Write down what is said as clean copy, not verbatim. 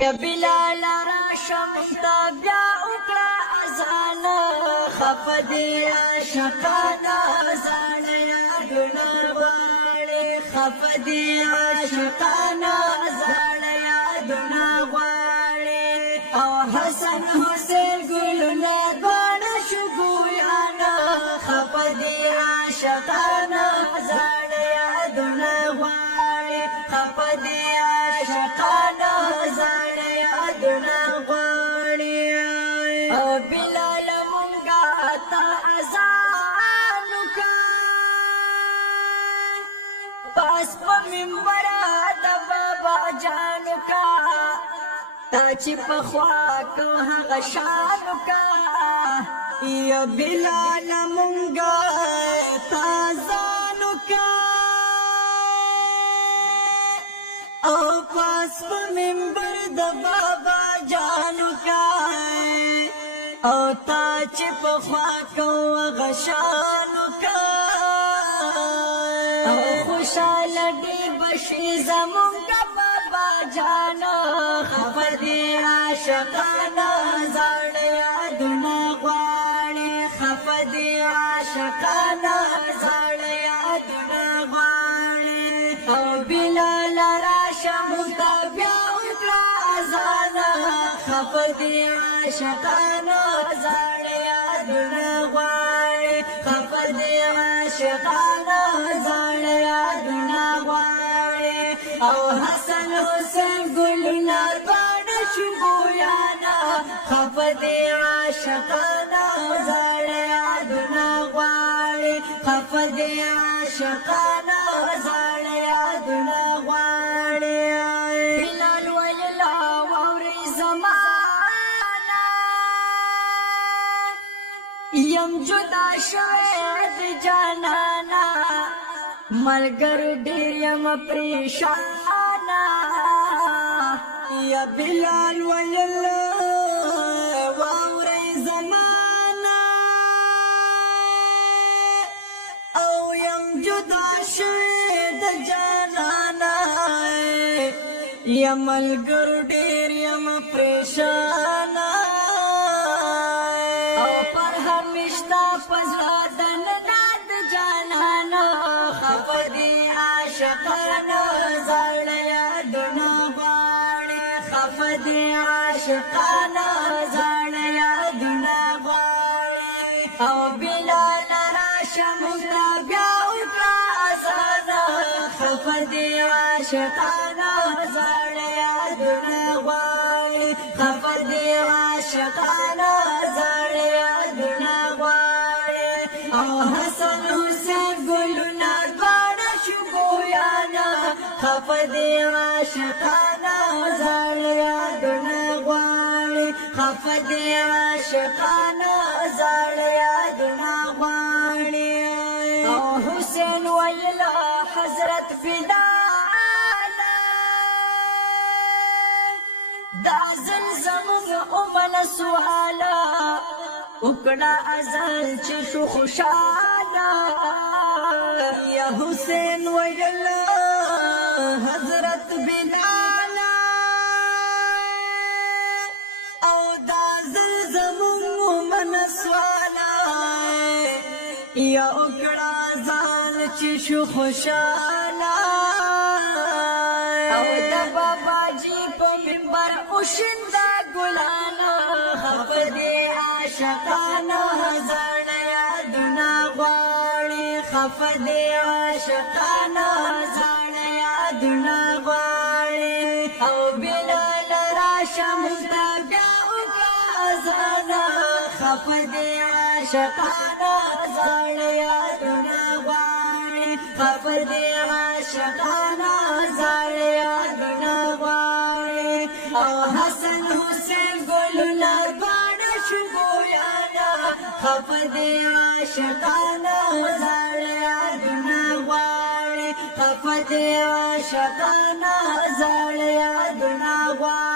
یا بلال راشم تابیا اکڑا ازان خفدی عاشقانا ازان یادنا غواړي خفدی عاشقانا ازان یادنا غواړي او حسن حسین ګلونه دواړه شګویانا خفدی عاشقانا ازان یادنا غواړي خفدی عاشقانا ازان یادنا غواړي او بلال مونږه تا ازانو کا پاس په منبر د بابا جانو کا تا چې په خوا کو هغه شانو کا یا بلال مونږه تا ازانو کا او پاس په منبر د بابا جانو کا او تا چې په خوا کو غشانو کا او خوشاله دې بشي زمونږ بابا جانو خفدي عاشقانا زړ یادونه غواړي خفدي عاشقانا زړ یادونه غواړي او بلال راشم تابیا اکړه ازانا خفدي عاشقانا زړ یادونه غواړي خفدي عاشقانا زړ یادونه غواړي او حسن حسین ګلونه دواړه شګویانا خفدي عاشقانا زړ یادونه غواړي خفدي عاشقانا زړ یادونه غواړي بلال ویلا واوري زمانہ یم جدا شوی د جانانا ملګر ډېر یم پریشانا یا بلال ویلا واوري زمانہ او یم جدا شوی د جانانا یا ملګر ډېر یم پریشانا او پر همیشتا پزړه د نداد جانانا خفدي عاشقانا زړ یادونه غواړي خفدي عاشقانا زړ یادونه غواړي او بلال راشم تابیا اکړه ازانا خفدي عاشقانا زړ یادونه غواړي خفدي عاشقانا زړ یادونه غواړي او حسن حسین ګلونه دواړه شګویانا خفدي عاشقانا زړ یادونه غواړي خفدي عاشقانا زړ یادونه غواړي او حسین ویلا حضرت بلال دا زلزمون امن سوالا اکڑا ازل چې شو خوشالا یا حسین ویلا حضرت بلال او دا زلزمون امن سوالا یا اکڑا ازل چې شو خوشالا او دا بابا جی په منبر اوشندا ګلانا خفدي عاشقانا زړ یادونه غواړي خفدي عاشقانا زړ یادونه غواړي او بلال راشم تابیا اکړه ازانا خفدي عاشقانا زړ یادونه غواړي خفدي عاشقانا زړ یادونه غواړي او حسن حسین ګلونه دواړه شګویانا خفدي عاشقانا زړ یادونه غواړي خفدي عاشقانا زړ یادونه غواړي